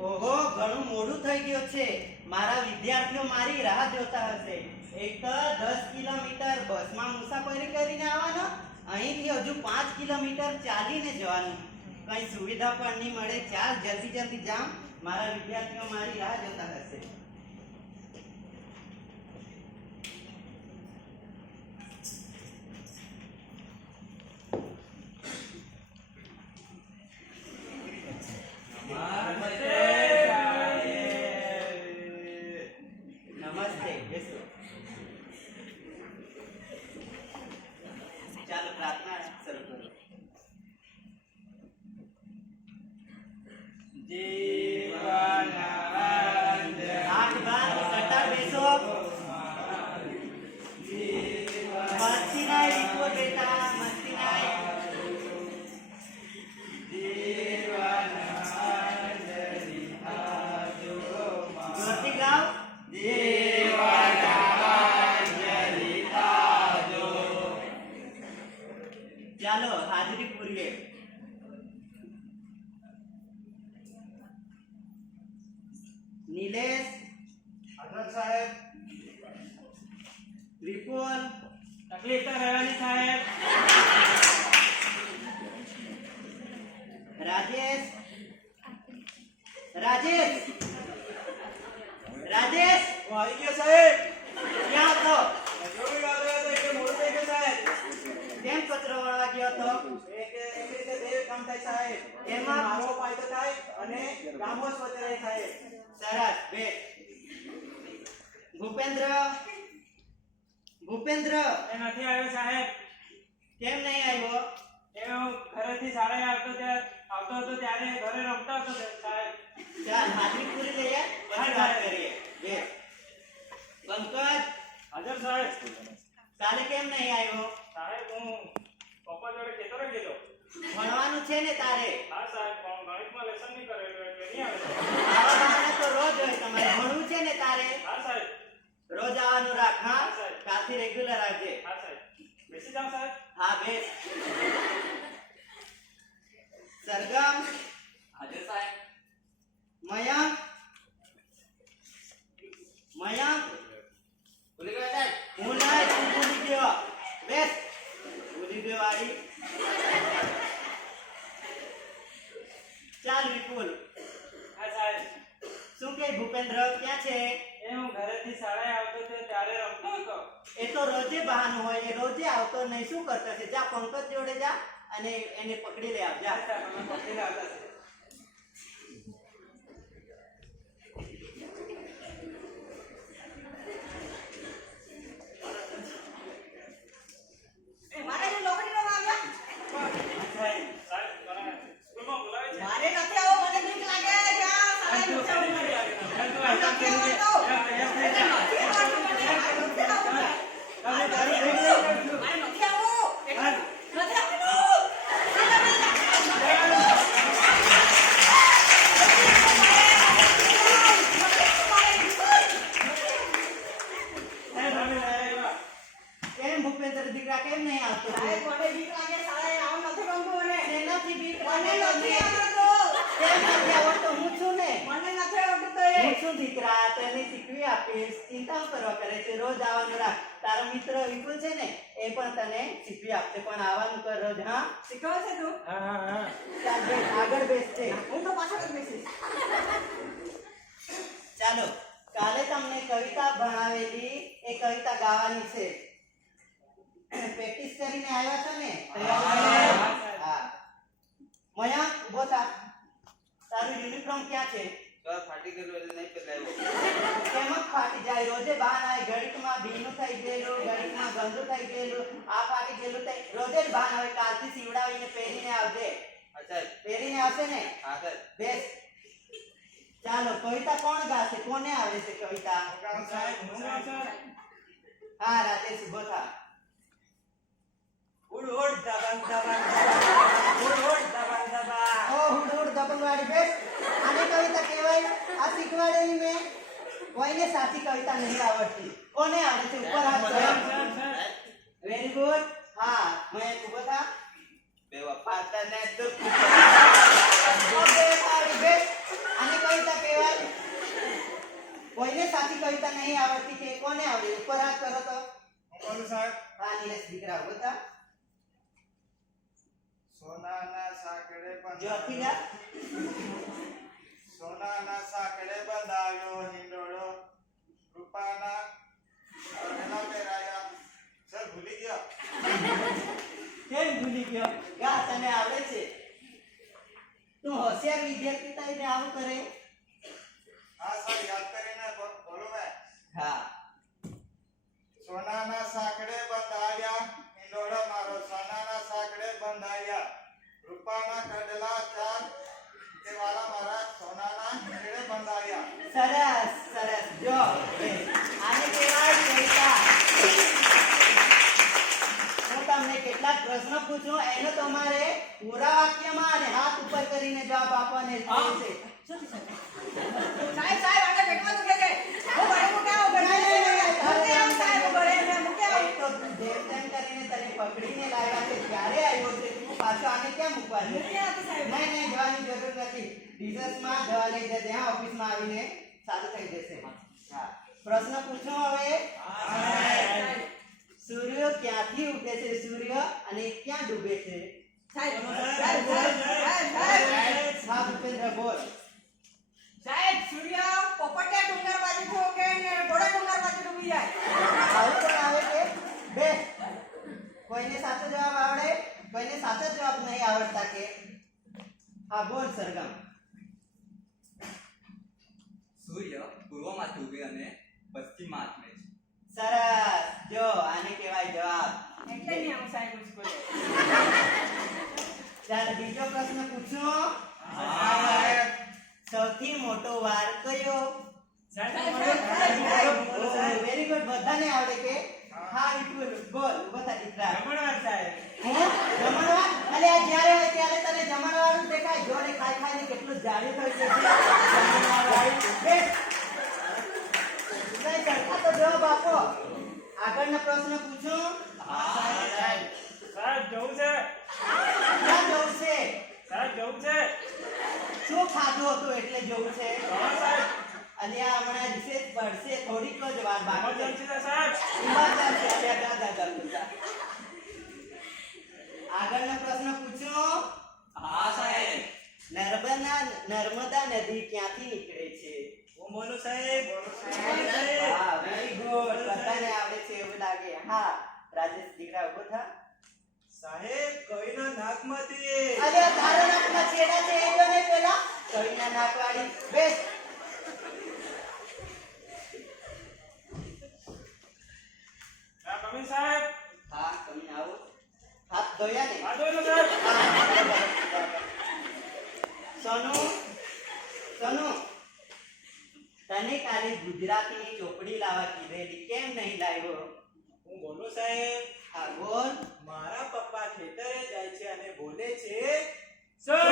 ઓહો, ઘણું મોડું થઈ ગયું છે. મારા વિદ્યાર્થીઓ મારી રાહ જોતા હશે. એક તો 10 કિલોમીટર બસમાં મુસાફરી કરીને આવવાનો, અહીંથી હજુ 5 કિલોમીટર ચાલીને જવાનું. કઈ સુવિધા પણ નહીં મળે. ચાલ જલ્દી જલ્દી જામ, મારા વિદ્યાર્થીઓ મારી રાહ જોતા હશે. ચાલો પ્રાર્થના શરૂ કરો. આઠ બાર કટાર બેસો. મસ્તી નાય રીતો બેટા, મસ્તી નાય. જોરથી ગાઓ. ચાલો હાજરી પૂરીએ. નિલેશ હાજર સાહેબ. વિપુલ તકલીફ તો રહેવાની સાહેબ. રાજેશ રાજેશ રાજેશ હું આવી ગયો સાહેબ. ક્યાં હતો? જરૂરી આવ્યો હતો એટલે મોડું થઈ ગયું સાહેબ. કેમ કચરો વાળવા ગયો હતો? એક રીતે બે કામ થાય સાહેબ. એમાં મારો ફાયદો થાય અને ગામો સ્વચ્છ રહે સાહેબ. સરસ. બે ભૂપેન્દ્ર ભૂપેન્દ્ર એ નથી આવ્યો સાહેબ. કેમ નહીં આવ્યો? એ હું ઘરેથી શાળાએ આવતો હતો ત્યારે ઘરે રમતો હતો સાહેબ. ચાલ હાજરી પૂરી લઈએ, પછી વાત કરીએ. બે પંકજ હાજર સાહેબ. કાલે કેમ નહીં આવ્યો? સાહેબ હું પપ્પા જોડે ખેતરે ગયેલો. ભણવાનું છે ને તારે? હા સાહેબ, પણ ગણિતમાં લેસન નહીં કરેલું એટલે નહીં આવ્યો. આવા બહાના તો રોજ હોય તમારે. ભણવું છે ને તારે? હા સાહેબ. રોજ આવવાનું રાખ. હા, હા, સાહેબ. કાલથી રેગ્યુલર આવજે. હા સાહેબ. બેસી જાઓ સાહેબ. હા બે સરગમ હાજર સાહેબ. મયંક મયંક ભૂલી ગયા સાહેબ. હું નહીં, તું ભૂલી ગયો. બેસ. ભૂલી ગયો વાળી. ચાલ વિપુલ. હા સાહેબ. શું કે ભૂપેન્દ્ર ક્યાં છે? એ હું ઘરેથી શાળાએ આવતો હતો ત્યારે રમતો હતો. એ તો રોજે બહાનું હોય. એ રોજે આવતો નહીં. શું કરતો છે? જા પંકજ જોડે જા અને એને પકડી લે. આવ જા. હા સાહેબ, અમે પકડીને આવતા છે. કેમ ભૂપેન્દ્ર દીકરા કેમ નહીં આવતો? શેનાથી બીક લાગે તને? કેમ નથી આવડતું? હું છું ને. હું છું દીકરા, તને શીખવી આપીશ. ચિંતા કરવા કરે છે. રોજ આવવાનું રાખ. તારો મિત્ર વિપુલ છે ને, એ પણ તને શીખવી આપશે. પણ આવવાનું કર રોજ. હા, શીખવાશે તું? હા હા હા. ચાલ બેસ, આગળ બેસજે. હું તો પાછળ જ બેસીશ. ચાલો, કાલે તમને કવિતા ભણાવેલી એ કવિતા ગાવાની છે. પ્રેક્ટિસ કરીને આવ્યા છો ને? હા. મયંક ઉભો થા. તારું યુનિફોર્મ ક્યાં છે? ફાટી ગયેલું એટલે નહીં પહેરાયો. કેમ જ ફાટી જાય? રોજે બહાર આવે. ઘડીકમાં ભીનું થઈ ગયેલું, ઘડીકમાં ગંદુ થઈ ગયેલું, આ ફાટી ગયેલું થઈ. રોજે જ બહાર આવે. કાલથી સીવડાવીને પહેરીને આવજે. અચ્છા. પહેરીને આવશે ને? હા સર. બેસ. ચાલો, કવિતા કોણ ગાશે? કોને આવે છે કવિતા? સાહેબ હું ગાઉં સર. હા, રાજેશ ઉભો થા. ઉડ ઉડ દબંગ દબંગ ઉડ ઉડ દબંગ દબંગ સાચી કવિતા નહીં આવડતી. કોને આવડે છે? ઉપર હાથ કરો. Sir very good. હા, મેં ઉભો થા. બેવફા તને દુઃખ ઓકે તારી બેસ. આને કવિતા કહેવાય. કોઈને સાચી કવિતા નહીં આવડતી કે કોને આવડે? ઉપર હાથ કરો તો. હું બોલું સાહેબ. હા, નીલેશ દીકરા ઉભો થા. સોનાના સાંકળે જોરથી બંધાયો જા. સોનાના સાંકળે બંધાયો હિંડોળો રૂપાના કડલા પહેરાયા. સર ભૂલી ગયા. કેમ ભૂલી ગયો? ગા, તને આવડે છે? તું હોશિયાર વિદ્યાર્થી થઈને આવું કરે? હા સર યાદ કરીને બોલો મેં. હા. સોનાના સાંકળે બંધાયા હિંડોળો મારો સોનાના સાંકળે બંધાયા રૂપાના કડલા ચાર તે વાલા મારા સોનાના હિંડોળે બંધાયા. સરસ સરસ. જો આને કહેવાય કવિતા. હું તમને કેટલાક પ્રશ્નો પૂછું, એનો તમારે પૂરા વાક્યમાં અને હાથ ઉપર કરીને જવાબ આપવાનો છે. સાહેબ આને પેટમાં દુખે છે. હું ઘરે મૂક્યા હું ઘરે મૂક્યા સાહેબ હું ઘરે મેં મૂક્યા. એક તો જેમ તેમ કરીને તને પકડીને લાવ્યા છે, ત્યારે આવ્યો છે તું પાછો આને ક્યાં મૂકવા છે? મૂક્યા હતા સાહેબ. નહીં જવાની જરૂર નથી. રિસર્ચમાં દવા લઈ જજે. હા, ઓફિસમાં આવીને સારું થઈ જશે. હા, પ્રશ્ન પૂછો હવે. સૂર્ય ક્યાંથી ઉગે છે? સૂર્ય અને ક્યાં ડૂબે છે? સાહેબ હા, ભૂપેન્દ્ર બોલ. સાહેબ સૂર્ય પોપટિયા ડુંગર બાજુથી ઉગે ને ઘોડા ડુંગર બાજુ ડૂબી જાય. આવું પણ આવે કે બે? કોઈને સાચો જવાબ આવડે? કોઈને સાચો જવાબ નહીં આવડતા કે? હા, બોલ સરગમ. સૂર્ય પૂર્વમાંથી ઉગે અને પશ્ચિમમાં આથમે છે. સરસ. જો આને કહેવાય જવાબ. એટલે નહીં આવું સાહેબ સ્કૂલે. ચાલો બીજો પ્રશ્ન પૂછો. હા સાહેબ. સૌથી મોટો વાર કયો? સાહેબ વેરી ગુડ. બધાને આવડે કે? હા, વિપુલ બોલ. ઉભો થા દીકરા. જમણવાર સાહેબ હે? જમણવાર? અલે આ જ્યારે હોય ત્યારે તને જમણવાળું દેખાય. જોડે ખાઈ ખાઈને કેટલું જાડું થઈ ગયું છે. જમણવારવાળી. બેસ. નહીં સરખા તો જવાબ આપો. આગળનો પ્રશ્ન પૂછો. સાહેબ જવું છે ક્યાં જવું છે? સાહેબ જવું છે શું ખાધું હતું એટલે જવું છે? હા સાહેબ અલ્યા હમણાં રિસેસ પડશે, થોડીક જ વાર બાકી છે. emergency છે સાહેબ ઇમરજન્સી. અલ્યા દાદા. આગળનો પ્રશ્ન પૂછો. હા સાહેબ. નર્મદા નદી ક્યાંથી નીકળે છે? હું બોલું સાહેબ હા, વેરી ગુડ. બધાને આવડે છે એવું લાગે. હા, રાજેશ દીકરા ઉભો થા. સાહેબ કવિના નાકમાંથી અરે તારા નાકમાં છેડા છે એ જો ને પેલા કવિના નાકવાળી. બેસ. કમિંગ સાહેબ હા, તમે આવો. હાથ ધોયા ને? આ જોઈ લો સાહેબ સોનુ, તને કાલે ગુજરાતીની ચોપડી લાવવા કીધેલી, કેમ નહીં લાવ્યો? હું બોલું સાહેબ. હા, બોલ. મારા પપ્પા ખેતરે જાય છે અને બોલે છે સર